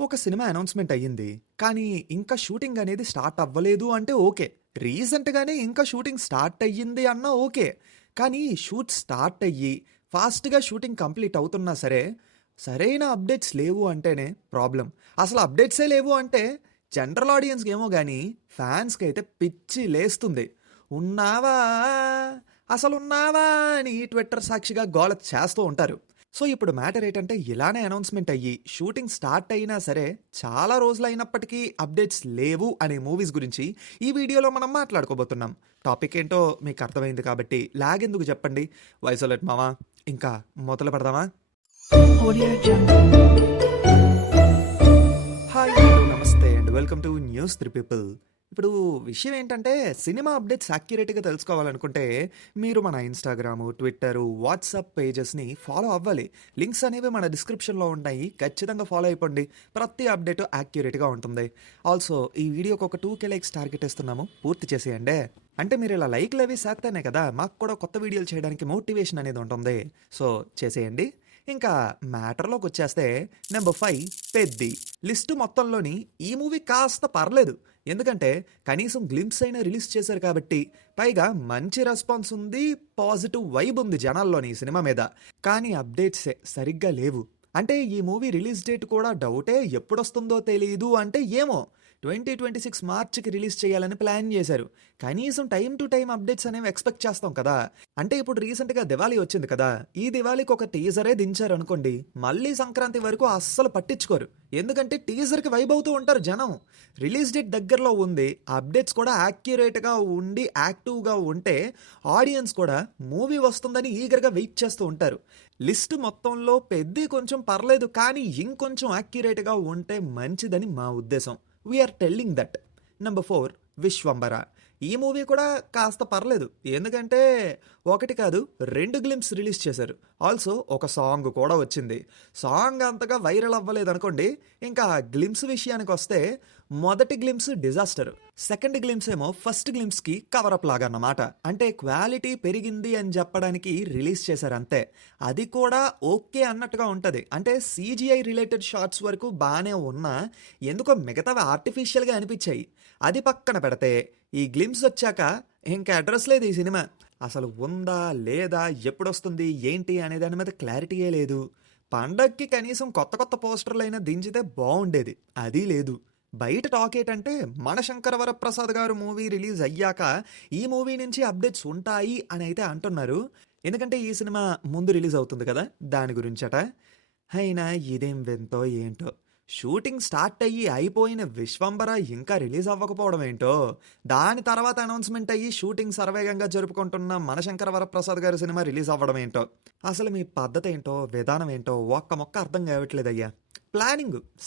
ఒక cinema announcement అయ్యింది. కానీ ఇంకా షూటింగ్ అనేది స్టార్ట్ అవ్వలేదు అంటే ఓకే. రీసెంట్‌గానే ఇంకా షూటింగ్ స్టార్ట్ అయ్యింది అన్నా ఓకే. కానీ షూట్ స్టార్ట్ అయ్యి ఫాస్ట్‌గా షూటింగ్ కంప్లీట్ అవుతున్నా సరే, సరైన అప్డేట్స్ లేవు అంటేనే ప్రాబ్లమ్. అసలు అప్డేట్సే లేవు అంటే జనరల్ ఆడియన్స్‌కేమో గానీ ఫ్యాన్స్‌కైతే పిచ్చి లేస్తుంది. ఉన్నావా? అసలున్నావా? అని ట్విట్టర్ సాక్షిగా గోల చేస్తూ ఉంటారు. సో, ఇప్పుడు మ్యాటర్ ఏంటంటే ఇలానే అనౌన్స్‌మెంట్ అయ్యి, షూటింగ్ స్టార్ట్ అయినా సరే, చాలా రోజులైనప్పటికీ అప్డేట్స్ లేవు అనే మూవీస్ గురించి ఈ వీడియోలో మనం మాట్లాడుకోబోతున్నాం. టాపిక్ ఏంటో మీకు అర్థమైంది కాబట్టి లాగెందుకు చెప్పండి. వైసోలెట్ మామ ఇంకా మొదలు పెడదామా? Audio Jungle. హాయ్ హలో నమస్తే and welcome to news three people. ఇప్పుడు విషయం ఏంటంటే సినిమా అప్డేట్స్ యాక్యురేట్గా తెలుసుకోవాలనుకుంటే మీరు మన ఇన్స్టాగ్రాము ట్విట్టరు వాట్సాప్ పేజెస్ని ఫాలో అవ్వాలి. లింక్స్ అనేవి మన డిస్క్రిప్షన్లో ఉంటాయి, ఖచ్చితంగా ఫాలో అయిపోండి. ప్రతి అప్డేట్ యాక్యురేట్గా ఉంటుంది. ఆల్సో ఈ వీడియోకి ఒక 2K లైక్స్ టార్గెట్ ఇస్తున్నాము, పూర్తి చేసేయండి. అంటే మీరు ఇలా లైక్లు అవి చేస్తేనే కదా మాకు కూడా కొత్త వీడియోలు చేయడానికి మోటివేషన్ అనేది ఉంటుంది. సో చేసేయండి. ఇంకా మ్యాటర్లోకి వచ్చేస్తే నెంబర్ 5 పెద్ది. లిస్టు మొత్తంలోని ఈ మూవీ కాస్త పర్లేదు. ఎందుకంటే కనీసం గ్లింప్స్ అయినా రిలీజ్ చేశారు కాబట్టి, పైగా మంచి రెస్పాన్స్ ఉంది, పాజిటివ్ వైబ్ ఉంది జనాల్లోని ఈ సినిమా మీద. కానీ అప్డేట్సే సరిగ్గా లేవు. అంటే ఈ మూవీ రిలీజ్ డేట్ కూడా డౌటే, ఎప్పుడొస్తుందో తెలియదు అంటే ఏమో 2026 మార్చికి రిలీజ్ చేయాలని ప్లాన్ చేశారు. కనీసం టైం టు టైం అప్డేట్స్ అనేవి ఎక్స్పెక్ట్ చేస్తాం కదా. అంటే ఇప్పుడు రీసెంట్గా దివాళీ వచ్చింది కదా, ఈ దివాళీకి ఒక టీజరే దించారు అనుకోండి, మళ్ళీ సంక్రాంతి వరకు అస్సలు పట్టించుకోరు. ఎందుకంటే టీజర్కి వైబ్ అవుతూ ఉంటారు జనం. రిలీజ్ డేట్ దగ్గరలో ఉంది, అప్డేట్స్ కూడా యాక్యురేట్గా ఉండి యాక్టివ్గా ఉంటే ఆడియన్స్ కూడా మూవీ వస్తుందని ఈగర్గా వెయిట్ చేస్తూ ఉంటారు. లిస్ట్ మొత్తంలో పెద్ద కొంచెం పర్లేదు, కానీ ఇంకొంచెం యాక్యురేట్గా ఉంటే మంచిదని మా ఉద్దేశం. We're telling that. Number 4 Vishwambhara. ఈ మూవీ కూడా కాస్త పర్లేదు. ఎందుకంటే ఒకటి కాదు 2 గ్లింప్స్ రిలీజ్ చేశారు. ఆల్సో ఒక సాంగ్ కూడా వచ్చింది. సాంగ్ అంతగా వైరల్ అవ్వలేదు అనుకోండి. ఇంకా గ్లింప్స్ విషయానికి వస్తే మొదటి గ్లింప్స్ డిజాస్టర్, సెకండ్ గ్లింప్స్ ఏమో ఫస్ట్ గ్లింప్స్కి కవరప్ లాగా అన్నమాట. అంటే క్వాలిటీ పెరిగింది అని చెప్పడానికి రిలీజ్ చేశారు అంతే. అది కూడా ఓకే అన్నట్టుగా ఉంటుంది. అంటే CGI రిలేటెడ్ షార్ట్స్ వరకు బాగానే ఉన్నా ఎందుకో మిగతావి ఆర్టిఫిషియల్గా అనిపించాయి. అది పక్కన పెడితే ఈ గ్లింప్స్ వచ్చాక ఇంకా అడ్రస్ లేదు ఈ సినిమా. అసలు ఉందా లేదా, ఎప్పుడొస్తుంది ఏంటి అనే దాని మీద క్లారిటీయే లేదు. పండక్కి కనీసం కొత్త కొత్త పోస్టర్లు అయినా దించితే బాగుండేది, అది లేదు. బయట టాక్ ఏంటంటే మన శంకర వరప్రసాద్ గారు మూవీ రిలీజ్ అయ్యాక ఈ మూవీ నుంచి అప్డేట్స్ ఉంటాయి అని అయితే అంటున్నారు. ఎందుకంటే ఈ సినిమా ముందు రిలీజ్ అవుతుంది కదా, దాని గురించట. అయినా ఇదేం వింతో ఏంటో, షూటింగ్ స్టార్ట్ అయ్యి అయిపోయిన విశ్వంబర ఇంకా రిలీజ్ అవ్వకపోవడం ఏంటో, దాని తర్వాత అనౌన్స్మెంట్ అయ్యి షూటింగ్ సర్వేగంగా జరుపుకుంటున్న మనశంకర వరప్రసాద్ గారి సినిమా రిలీజ్ అవ్వడం ఏంటో. అసలు మీ పద్ధతి ఏంటో విధానం ఏంటో ఒక్క మొక్క అర్థం కావట్లేదయ్యా.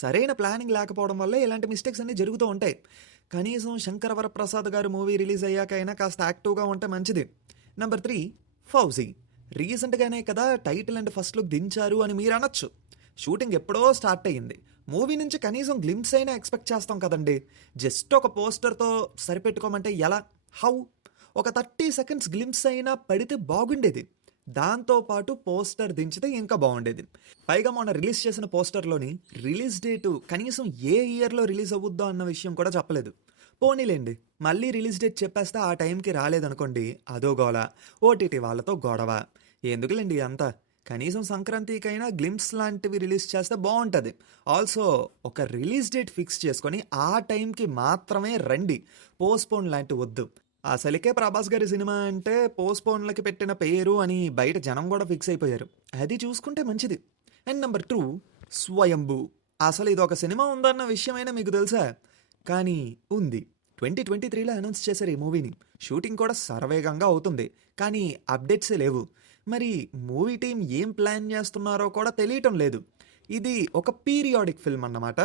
సరైన ప్లానింగ్ లేకపోవడం వల్లే ఇలాంటి మిస్టేక్స్ అన్నీ జరుగుతూ ఉంటాయి. కనీసం శంకర వరప్రసాద్ గారి మూవీ రిలీజ్ అయ్యాకైనా కాస్త యాక్టివ్గా ఉంటే మంచిది. నెంబర్ 3 ఫౌజీ. రీసెంట్గానే కదా టైటిల్ అండ్ ఫస్ట్ లుక్ దించారు అని మీరు అనొచ్చు. షూటింగ్ ఎప్పుడో స్టార్ట్ అయ్యింది. మూవీ నుంచి కనీసం గ్లింప్స్ అయినా ఎక్స్పెక్ట్ చేస్తాం కదండి. జస్ట్ ఒక పోస్టర్తో సరిపెట్టుకోమంటే ఎలా, హౌ? ఒక 30 సెకండ్స్ గ్లింప్స్ అయినా పడితే బాగుండేది. దాంతోపాటు పోస్టర్ దించితే ఇంకా బాగుండేది. పైగా మొన్న రిలీజ్ చేసిన పోస్టర్లోని రిలీజ్ డేటు కనీసం ఏ ఇయర్లో రిలీజ్ అవుద్దో అన్న విషయం కూడా చెప్పలేదు. పోనీలేండి, మళ్ళీ రిలీజ్ డేట్ చెప్పేస్తే ఆ టైంకి రాలేదనుకోండి, అదో గోల, OTT వాళ్ళతో గొడవ. ఎందుకులేండి అంతా. కనీసం సంక్రాంతికైనా గ్లింప్స్ లాంటివి రిలీజ్ చేస్తే బాగుంటుంది. ఆల్సో ఒక రిలీజ్ డేట్ ఫిక్స్ చేసుకొని ఆ టైంకి మాత్రమే రండి, పోస్ట్పోన్ లాంటి వద్దు. అసలుకే ప్రభాస్ గారి సినిమా అంటే పోస్ట్పోన్లకి పెట్టిన పేరు అని బయట జనం కూడా ఫిక్స్ అయిపోయారు. అది చూసుకుంటే మంచిది. అండ్ నెంబర్ 2 స్వయంభూ. అసలు ఇది ఒక సినిమా ఉందన్న విషయమైనా మీకు తెలుసా? కానీ ఉంది. 2023లో అనౌన్స్ చేశారు ఈ మూవీని. షూటింగ్ కూడా సర్వేగంగా అవుతుంది, కానీ అప్డేట్సే లేవు. మరి మూవీ టీం ఏం ప్లాన్ చేస్తున్నారో కూడా తెలియటం లేదు. ఇది ఒక పీరియాడిక్ ఫిల్మ్ అన్నమాట.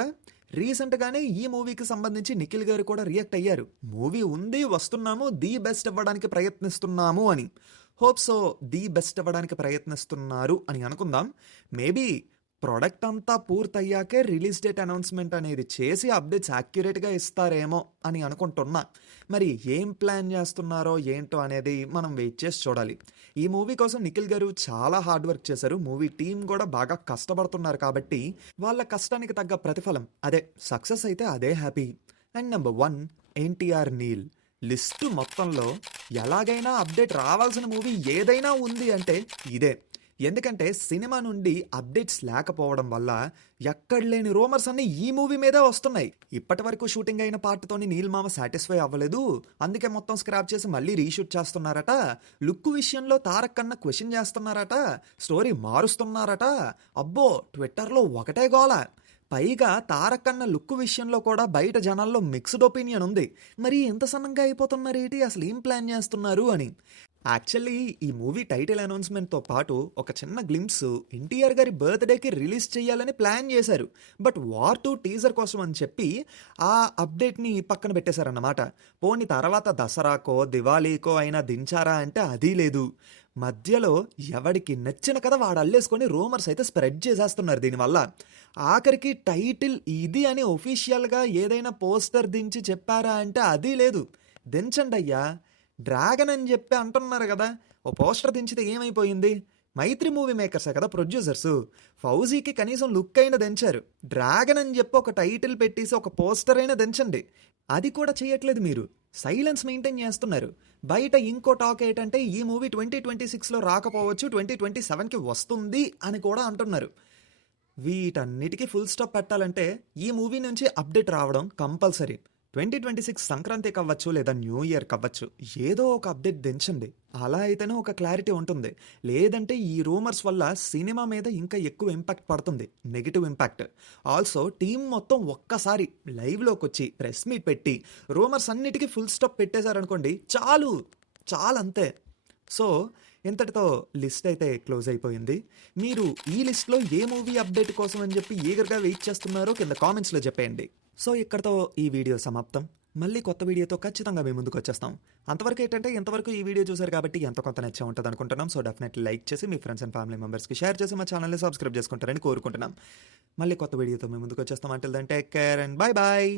రీసెంట్గానే ఈ మూవీకి సంబంధించి నిఖిల్ గారు కూడా రియాక్ట్ అయ్యారు. మూవీ ఉంది, వస్తున్నాము, ది బెస్ట్ ఇవ్వడానికి ప్రయత్నిస్తున్నాము అని. హోప్ సో ది బెస్ట్ ఇవ్వడానికి ప్రయత్నిస్తున్నారు అని అనుకుందాం. మేబీ ప్రొడక్ట్ అంతా పూర్తయ్యాకే రిలీజ్ డేట్ అనౌన్స్మెంట్ అనేది చేసి అప్డేట్స్ యాక్యురేట్గా ఇస్తారేమో అని అనుకుంటున్నా. మరి ఏం ప్లాన్ చేస్తున్నారో ఏంటో అనేది మనం వెయిట్ చేసి చూడాలి. ఈ మూవీ కోసం నిఖిల్ గారు చాలా హార్డ్ వర్క్ చేశారు. మూవీ టీం కూడా బాగా కష్టపడుతున్నారు కాబట్టి వాళ్ళ కష్టానికి తగ్గ ప్రతిఫలం అదే సక్సెస్ అయితే అదే happy. And number 1 NTR Neel. List మొత్తంలో ఎలాగైనా అప్డేట్ రావాల్సిన మూవీ ఏదైనా ఉంది అంటే ఇదే. ఎందుకంటే సినిమా నుండి అప్డేట్స్ లేకపోవడం వల్ల ఎక్కడ లేని రూమర్స్ అన్ని ఈ మూవీ మీదే వస్తున్నాయి. ఇప్పటి వరకు షూటింగ్ అయిన పార్ట్తోని నీల్ మామ సాటిస్ఫై అవ్వలేదు, అందుకే మొత్తం స్క్రాప్ చేసి మళ్ళీ రీషూట్ చేస్తున్నారట. లుక్ విషయంలో తారక్ కన్నా క్వశ్చన్ చేస్తున్నారట, స్టోరీ మారుస్తున్నారట. అబ్బో ట్విట్టర్లో ఒకటే గోల. పైగా తారక్ కన్న లుక్ విషయంలో కూడా బయట జనాల్లో మిక్స్డ్ ఒపీనియన్ ఉంది. మరి ఇంత సన్నంగా అయిపోతున్నారేంటి, అసలు ఏం ప్లాన్ చేస్తున్నారు అని. యాక్చువల్లీ ఈ మూవీ టైటిల్ అనౌన్స్మెంట్తో పాటు ఒక చిన్న గ్లింప్స్ ఎన్టీఆర్ గారి బర్త్డేకి రిలీజ్ చేయాలని ప్లాన్ చేశారు. బట్ వార్ 2 టీజర్ కోసం అని చెప్పి ఆ అప్డేట్ని పక్కన పెట్టేశారన్నమాట. పోనీ తర్వాత దసరాకో దివాళీకో అయినా దించారా అంటే అది లేదు. మధ్యలో ఎవడికి నచ్చిన కథ వాడు అల్లేసుకొని రూమర్స్ అయితే స్ప్రెడ్ చేసేస్తున్నారు దీనివల్ల. ఆఖరికి టైటిల్ ఇది అని ఒఫీషియల్గా ఏదైనా పోస్టర్ దించి చెప్పారా అంటే అది లేదు. దించండి అయ్యా, డ్రాగన్ అని చెప్పి అంటున్నారు కదా, ఓ పోస్టర్ దించితే ఏమైపోయింది? మైత్రి మూవీ మేకర్సే కదా ప్రొడ్యూసర్స్. ఫౌజీకి కనీసం లుక్ అయినా దించారు. డ్రాగన్ అని చెప్పి ఒక టైటిల్ పెట్టేసి ఒక పోస్టర్ అయినా దించండి. అది కూడా చేయట్లేదు మీరు, సైలెన్స్ మెయింటైన్ చేస్తున్నారు. బయట ఇంకో టాక్ ఏంటంటే ఈ మూవీ 2026లో రాకపోవచ్చు, 2027కి వస్తుంది అని కూడా అంటున్నారు. వీటన్నిటికీ ఫుల్ స్టాప్ పెట్టాలంటే ఈ మూవీ నుంచి అప్డేట్ రావడం కంపల్సరీ. 2026 సంక్రాంతి కావచ్చు లేదా న్యూ ఇయర్ కావచ్చు, ఏదో ఒక అప్డేట్ దించండి. అలా అయితేనే ఒక క్లారిటీ ఉంటుంది. లేదంటే ఈ రూమర్స్ వల్ల సినిమా మీద ఇంకా ఎక్కువ ఇంపాక్ట్ పడుతుంది, నెగిటివ్ ఇంపాక్ట్. ఆల్సో టీం మొత్తం ఒక్కసారి లైవ్లోకి వచ్చి ప్రెస్ మీట్ పెట్టి రూమర్స్ అన్నిటికీ ఫుల్ స్టాప్ పెట్టేశారనుకోండి, చాలంతే. సో ఇంతటితో లిస్ట్ అయితే క్లోజ్ అయిపోయింది. మీరు ఈ లిస్ట్లో ఏ మూవీ అప్డేట్ కోసం అని చెప్పి ఈగర్గా వెయిట్ చేస్తున్నారో కింద కామెంట్స్లో చెప్పేయండి. సో ఇక్కడతో ఈ వీడియో సమాప్తం. మళ్ళీ కొత్త వీడియోతో ఖచ్చితంగా మీ ముందుకు వచ్చేస్తాం. అంతవరకు ఏంటంటే ఇంతవరకు ఈ వీడియో చూసారు కాబట్టి ఎంతో కొంత నచ్చే ఉంటుంది అనుకుంటున్నాం. సో డెఫినెట్లీ లైక్ చేసి మీ ఫ్రెండ్స్ అండ్ ఫ్యామిలీ మెంబర్స్కి షేర్ చేసి మా ఛానల్ని సబ్స్క్రైబ్ చేసుకుంటారని కోరుకుంటున్నాం. మళ్ళీ కొత్త వీడియోతో మీ ముందుకు వచ్చేస్తాం. Until then take care and bye bye.